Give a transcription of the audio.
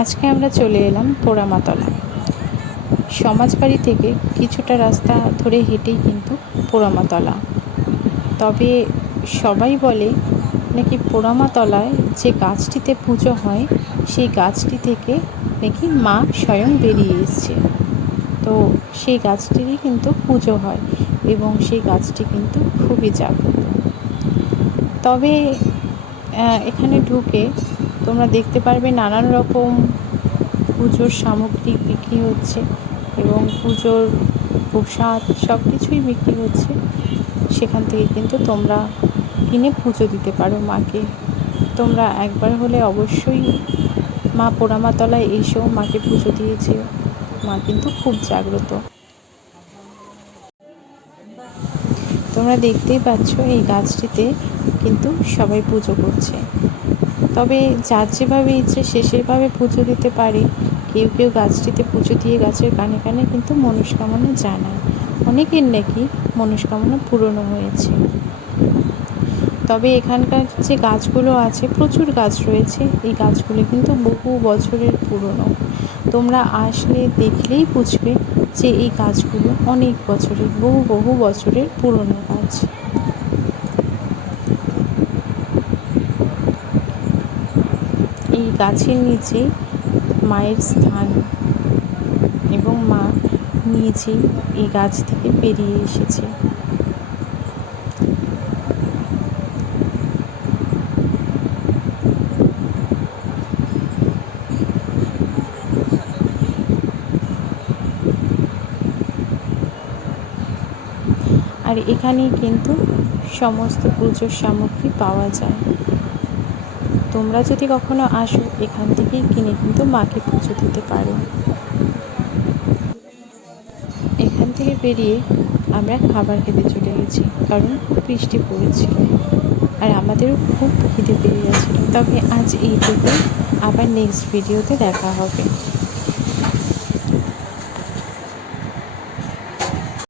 আজকে আমরা চলে এলাম পোড়ামাতলা। সমাজবাড়ি থেকে কিছুটা রাস্তা ধরে হেঁটেই কিন্তু পোড়ামাতলা। তবে সবাই বলে নাকি পোড়ামাতলায় যে গাছটিতে পুজো হয় সেই গাছটি থেকে নাকি মা স্বয়ং বেরিয়ে এসছে। তো সেই গাছটিরই কিন্তু পুজো হয় এবং সেই গাছটি কিন্তু খুবই জাগ্রত। তবে এখানে ঢুকে তোমরা দেখতে পারবে নানান রকম পুজোর সামগ্রী বিক্রি হচ্ছে এবং পুজোর প্রসাদ সব কিছুই বিক্রি হচ্ছে। সেখান থেকে কিন্তু তোমরা কিনে পুজো দিতে পারো মাকে। তোমরা একবার হলে অবশ্যই মা পোড়ামাতলায় এসেও মাকে পুজো দিয়েছে। মা কিন্তু খুব জাগ্রত। তোমরা দেখতেই পাচ্ছ এই গাছটিতে কিন্তু সবাই পুজো করছে। তবে যার যেভাবে ইচ্ছে সে সেভাবে পুজো দিতে পারে। কেউ কেউ গাছটিতে পুজো দিয়ে গাছের কানে কানে কিন্তু মনস্কামনা জানায়। অনেকের নাকি মনস্কামনা পূরণও হয়েছে। তবে এখানকার যে গাছগুলো আছে, প্রচুর গাছ রয়েছে। এই গাছগুলো কিন্তু বহু বছরের পুরনো। তোমরা আসলে দেখলেই বুঝবে যে এই গাছগুলো অনেক বছরের, বহু বছরের পুরনো গাছ। এই গাছের নিচে মায়ের স্থান এবং মা নিজেই এই গাছ থেকে বেরিয়ে এসেছে। আর এখানেই কিন্তু সমস্ত পুজোর সামগ্রী পাওয়া যায়। তোমরা যদি কখনো আসো এখান থেকেই কিনে কিন্তু মাকে পুজো দিতে পারো। এখান থেকে বেরিয়ে আমরা খাবার খেতে চলে গেছি, কারণ খুব বৃষ্টি পড়েছিল আর আমাদেরও খুব খিদে পেয়ে গেছিলো। তবে আজ এইটুকু, আবার নেক্সট ভিডিওতে দেখা হবে।